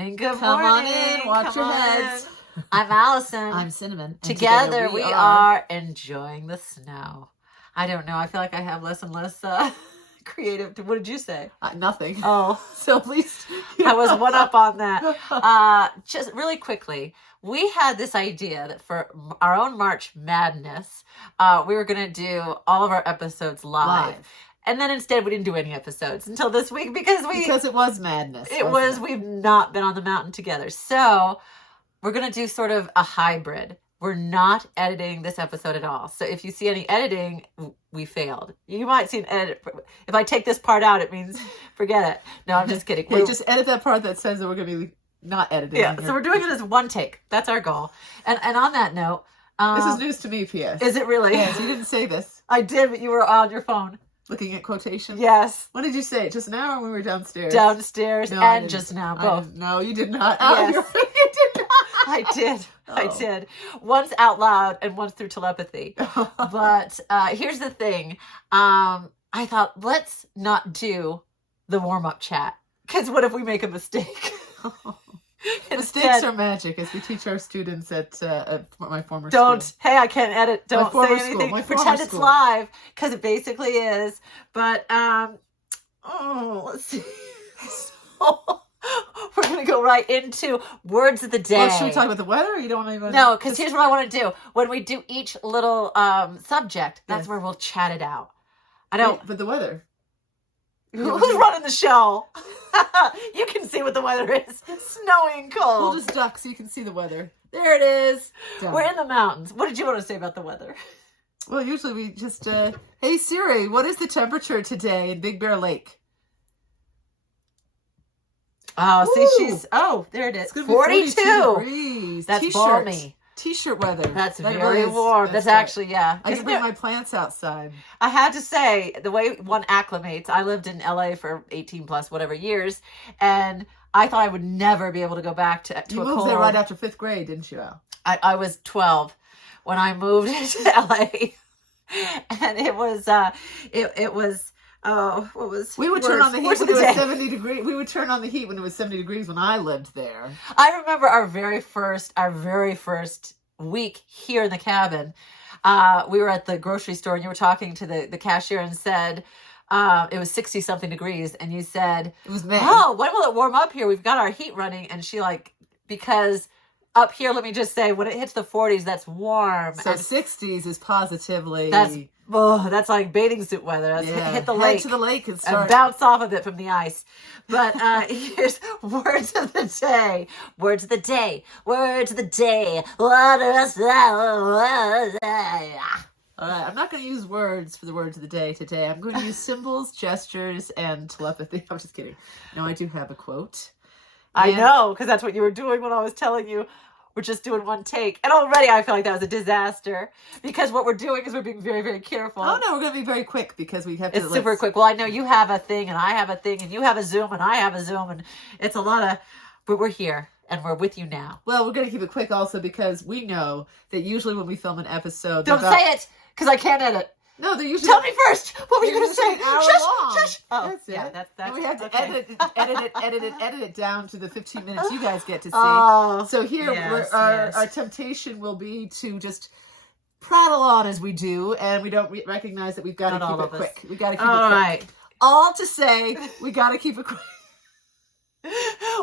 morning. Good Come morning. on in. Watch your heads. I'm Allison. I'm Cinnamon. And Together we are enjoying the snow. I don't know. I feel like I have less and less creative. What did you say? Nothing. Oh. So at least I was one up on that. Just really quickly, we had this idea that for our own March Madness, we were going to do all of our episodes live. And then instead we didn't do any episodes until this week because it was madness. We've not been on the mountain together. So we're going to do sort of a hybrid. We're not editing this episode at all. So if you see any editing, we failed. You might see an edit. If I take this part out, it means forget it. No, I'm just kidding. Hey, just edit that part that says that we're going to be not editing. Yeah, so we're doing it as one take. That's our goal. And on that note... this is news to me, P.S. Is it really? Yes, you didn't say this. I did, but you were on your phone. Looking at quotations? Yes. When did you say it? Just now or when we were downstairs? Downstairs no, and just now, both. No, you did not. Yes. You did not. I did. Oh. I did. Once out loud and once through telepathy. But here's the thing. I thought, let's not do the warm-up chat. Because what if we make a mistake? Mistakes are magic, as we teach our students at my former school. Hey, I can't edit. Don't say anything. Pretend it's live, because it basically is. But, let's see. So, we're going to go right into words of the day. Well, should we talk about the weather, or you don't even... No, because here's what I want to do. When we do each little subject, that's where we'll chat it out. I don't... Wait, but the weather... Who's running the show? You can see what the weather is. Snowy and cold. We'll just duck so you can see the weather. There it is. Done. We're in the mountains. What did you want to say about the weather? Well, usually we just, hey Siri, what is the temperature today in Big Bear Lake? Oh, see, there it is. 42 degrees. That's balmy. T-shirt weather. That's very warm. That's actually, yeah. I can bring my plants outside. I had to say, the way one acclimates, I lived in LA for 18 plus whatever years, and I thought I would never be able to go back to a cold... You moved there right after 5th grade, didn't you, Al? I was 12 when I moved to LA, and it was, we would turn on the heat when it was 70 degrees. We would turn on the heat when it was 70 degrees when I lived there. I remember our very first week here in the cabin. We were at the grocery store and you were talking to the cashier and said it was 60 something degrees, and you said, it was May. Oh, when will it warm up here? We've got our heat running. And she because up here, let me just say, when it hits the 40s, that's warm. So 60s is positively... That's like bathing suit weather. That's hit the lake. Head to the lake and bounce off of it from the ice. But here's words of the day. Words of the day. Words of the day. What is that? All right, I'm not going to use words for the words of the day today. I'm going to use symbols, gestures, and telepathy. I'm just kidding. No, I do have a quote. I know, because that's what you were doing when I was telling you we're just doing one take. And already I feel like that was a disaster, because what we're doing is we're being very, very careful. Oh, no, we're going to be very quick because we have to... It's super quick. Well, I know you have a thing and I have a thing and you have a Zoom and I have a Zoom, and it's a lot of... But we're here and we're with you now. Well, we're going to keep it quick also because we know that usually when we film an episode... Don't say it, because I can't edit. No, they're usually... Tell me first. What were you going to say? An hour long. Shush. Oh, that's it. Yeah, that's and we have to okay. edit it down to the 15 minutes you guys get to see. Oh, so here, our temptation will be to just prattle on as we do, and we don't recognize that we've got to keep it quick. We got to keep it quick. All right. All to say, we got to keep it quick.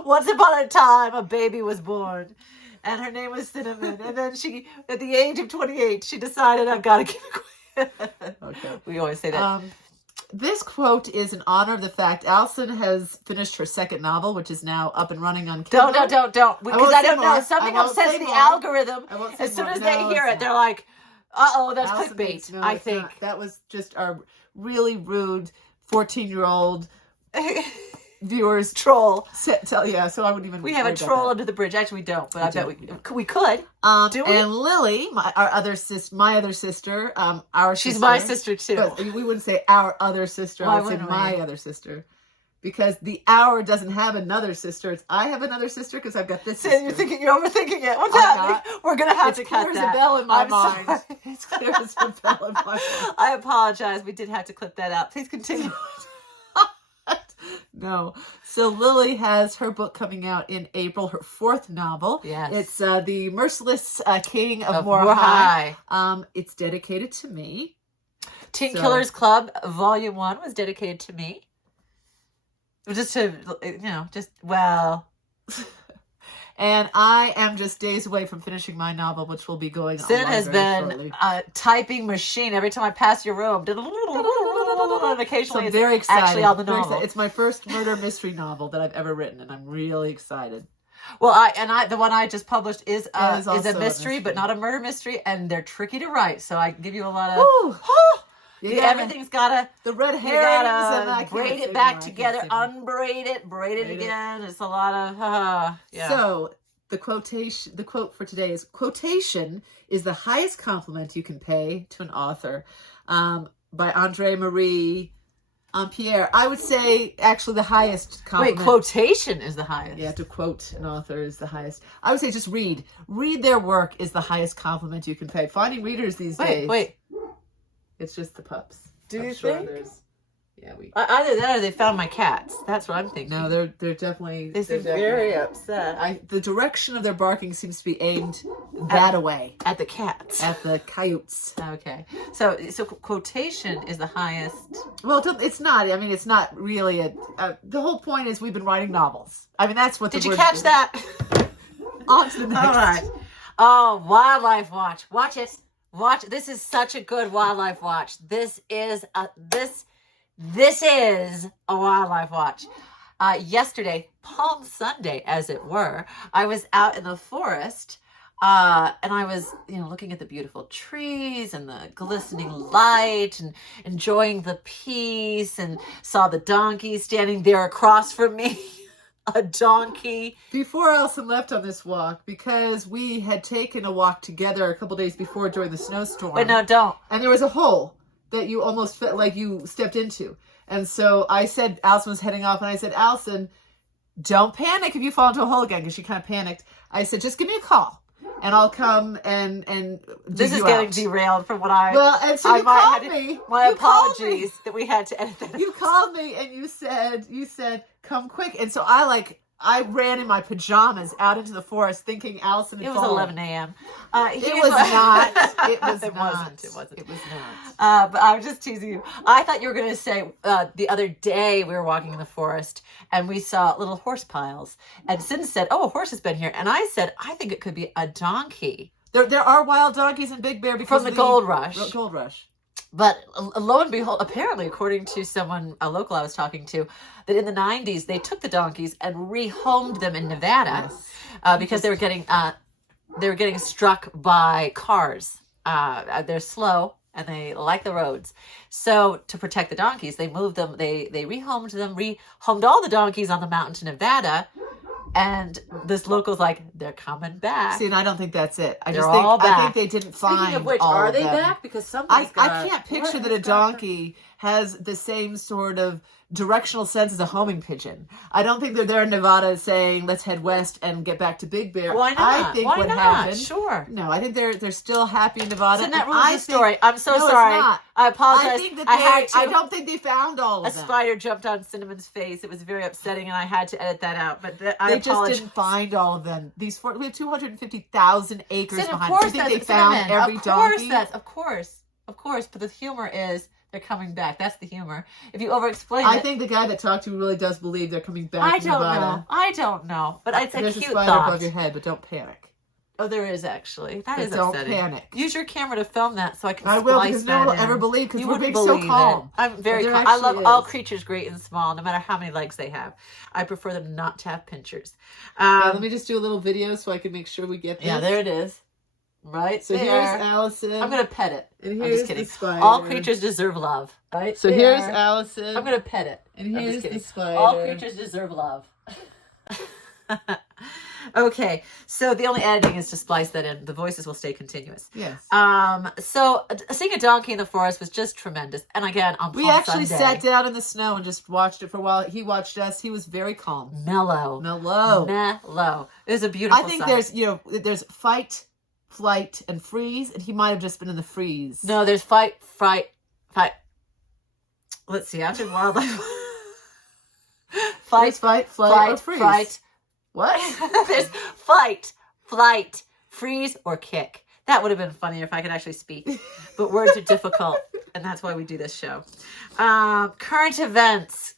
Once upon a time, a baby was born, and her name was Cinnamon. And then she, at the age of 28, she decided, I've got to keep it quick. Okay. We always say that. This quote is in honor of the fact Allison has finished her second novel, which is now up and running on Kindle. Don't. Because I don't know. Something upsets the algorithm. As soon as they hear it, they're like, uh-oh, that's clickbait, I think. That was just our really rude 14-year-old viewers troll. So I wouldn't even... We have a troll under the bridge. Actually, we don't, but I bet we could. Do we? And Lily, my other sister, she's my sister too. But we wouldn't say our other sister. I would say my other sister. Because the our doesn't have another sister. It's I have another sister because I've got this sister. You're overthinking it. What's happening? We're going to have to cut that. It's clear as a bell in my mind. Sorry. It's clear as a bell in my mind. I apologize. We did have to clip that out. Please continue. No. So Lily has her book coming out in April, her 4th novel. Yes. It's The Merciless King of More High. It's dedicated to me. Teen Killers Club Volume 1 was dedicated to me. Just to, And I am just days away from finishing my novel, which will be going on. Sin has been a typing machine every time I pass your room. And occasionally so I'm very excited. Actually on the novel. It's my first murder mystery novel that I've ever written, and I'm really excited. Well, the one I just published is a mystery, but not a murder mystery, and they're tricky to write. So I give you a lot of... everything's gotta... The red herrings, and I braid it back together, unbraid it, braid it again. It's a lot of... So, the quote for today is, quotation is the highest compliment you can pay to an author. By André-Marie Pierre. I would say, actually, the highest compliment. Wait, quotation is the highest? Yeah, to quote an author is the highest. I would say just read. Read their work is the highest compliment you can pay. Finding readers these days. Wait. It's just the pups. Do you think? Yeah, either that or they found my cats. That's what I'm thinking. No, they're definitely... They seem very upset. The direction of their barking seems to be aimed that away. At the cats. At the coyotes. Okay. So quotation is the highest... Well, it's not. I mean, it's not really the whole point is we've been writing novels. I mean, that's what Did you catch that? On to the next. All right. Oh, Wildlife Watch. Watch it. This is such a good Wildlife Watch. This is a Wildlife Watch. Yesterday, Palm Sunday, as it were, I was out in the forest, and I was, looking at the beautiful trees and the glistening light and enjoying the peace, and saw the donkey standing there across from me. A donkey. Before Alison left on this walk, because we had taken a walk together a couple days before during the snowstorm. Wait, no, don't. And there was a hole that you almost felt like you stepped into. And so I said, Alison was heading off, and I said, Alison, don't panic if you fall into a hole again, because she kind of panicked. I said, just give me a call, and I'll come and this is getting derailed from what I... Well, and so you called me. My apologies that we had to edit that. You called me, and you said, come quick. And so I ran in my pajamas out into the forest thinking Alison had fallen. It was 11 a.m. It was not. It wasn't. It was not. But I was just teasing you. I thought you were going to say the other day we were walking in the forest and we saw little horse piles. And Sin said, oh, a horse has been here. And I said, I think it could be a donkey. There are wild donkeys in Big Bear because from the gold rush. Gold rush. But lo and behold, apparently, according to a local I was talking to, that in the 90s, they took the donkeys and rehomed them in Nevada because they were getting struck by cars. They're slow and they like the roads. So to protect the donkeys, they moved them, they rehomed all the donkeys on the mountain to Nevada. And this local's like, they're coming back. See, and I don't think that's it. I think they didn't find. Speaking of which, all are of they them. back? Because I can't picture that a donkey has the same sort of directional sense as a homing pigeon. I don't think they're there in Nevada saying, let's head west and get back to Big Bear. Why not? I think Why what not? happened. Sure. No, I think they're still happy in Nevada. So that ruins the story. I'm so sorry. It's not. I apologize. I think that I don't think they found all of them. A spider jumped on Cinnamon's face. It was very upsetting, and I had to edit that out. But they just didn't find all of them. We have 250,000 acres behind us. I think they found every donkey? Of course. But the humor is they're coming back. That's the humor. If you over-explain it. I think the guy that talked to you really does believe they're coming back to Nevada. I don't know. But it's a cute thought. There's a spider above your head, but don't panic. Oh, there is actually. That is don't upsetting. Panic. Use your camera to film that so I can splice I will, because no one will ever believe, because we're being so calm. I'm very calm. I love all creatures, great and small, no matter how many legs they have. I prefer them not to have pinchers. Let me just do a little video so I can make sure we get this. Yeah, there it is. Right so there. Here's Allison. I'm going to pet it. And here's the spider. All creatures deserve love. Right so there. here's Allison. I'm going to pet it. And here's the spider. All creatures deserve love. Okay, so the only editing is to splice that in. The voices will stay continuous. Yes. So seeing a donkey in the forest was just tremendous. And again, on Palm we actually Sunday, sat down in the snow and just watched it for a while. He watched us. He was very calm. Mellow. It was a beautiful I think sight. there's fight, flight, and freeze, and he might have just been in the freeze. No, there's fight. Let's see, after wildlife. There's fight, flight, or freeze. Fight. What? There's fight, flight, freeze, or kick. That would have been funnier if I could actually speak. But words are difficult, and that's why we do this show. Current events.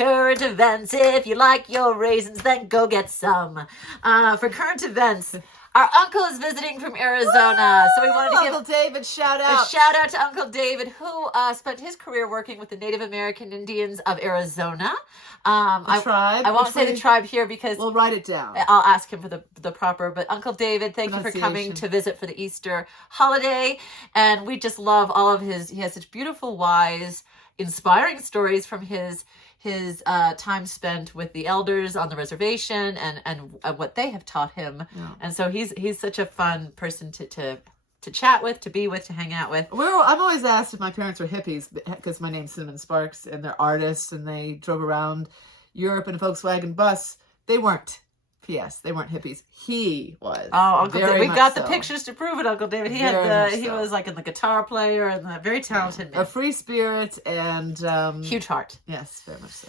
If you like your raisins, then go get some. For current events, our uncle is visiting from Arizona. So we wanted to give Uncle David, shout out. a shout out to Uncle David, who spent his career working with the Native American Indians of Arizona. Tribe. I won't say the tribe here because we'll write it down. I'll ask him for the proper, but Uncle David, thank you for coming Pronunciation. to visit for the Easter holiday. And we just love all of he has such beautiful, wise, inspiring stories from his time spent with the elders on the reservation and what they have taught him. Yeah. And so he's such a fun person to chat with, to be with, to hang out with. I'm always asked if my parents were hippies because my name's Cinnamon Sparks and they're artists and they drove around Europe in a Volkswagen bus. They weren't. P.S. They weren't hippies. He was. Oh, Uncle David. We've got the so. pictures to prove it, Uncle David. He Very was like in the guitar player and the very talented man. A free spirit and Huge heart. yes, very much so.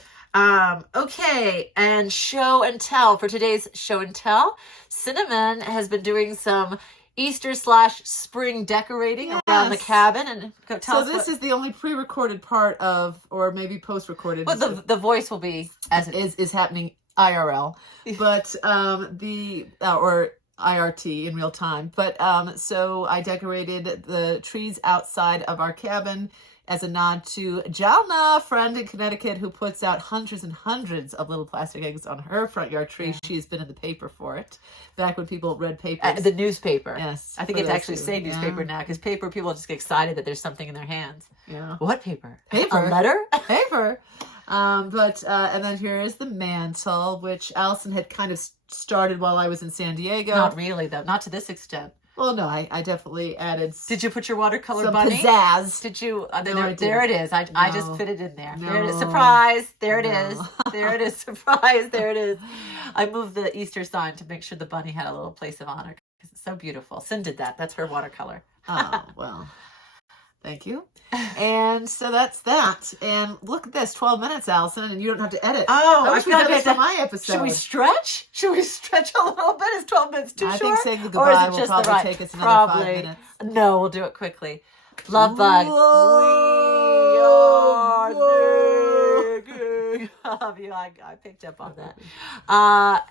Okay, and show and tell. For today's show and tell, Cinnamon has been doing some Easter/spring decorating around the cabin. And tell us this is the only pre-recorded part of, or maybe post-recorded. But the voice will be as it is happening IRL, but or IRT in real time. But so I decorated the trees outside of our cabin as a nod to Jalna, a friend in Connecticut who puts out hundreds and hundreds of little plastic eggs on her front yard tree. Yeah. She has been in the paper for it, back when people read papers. The newspaper. Yes. I think you have to actually say newspaper now, because paper, people just get excited that there's something in their hands. Yeah. What paper? Paper. A letter? Paper. And then here is the mantle, which Allison had kind of started while I was in San Diego. Not really, though. Not to this extent. Well, no, I definitely added. Did you put your watercolor some bunny? Pizzazz. Did you? No, there it is. I just No. fit it in there. No. There it is. Surprise! There it No. is. There it is. Surprise! There it is. I moved the Easter sign to make sure the bunny had a little place of honor because it's so beautiful. Sin did that. That's her watercolor. Oh, well. Thank you. And so that's that. And look at this, 12 minutes, Allison, and you don't have to edit. Oh, I wish we gotta did this make for my episode. Should we stretch? Should we stretch a little bit? Is 12 minutes too I short? think saying the Or is goodbye it will just probably the right? take us another 5 minutes. No, we'll do it quickly. Love bug. Whoa. We are I love you. I picked up on that.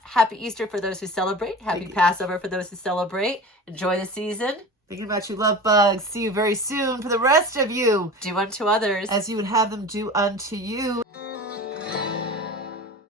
Happy Easter for those who celebrate. Happy Passover for those who celebrate. Enjoy the season. Thinking about you, love bugs. See you very soon. For the rest of you, Do unto others as you would have them do unto you.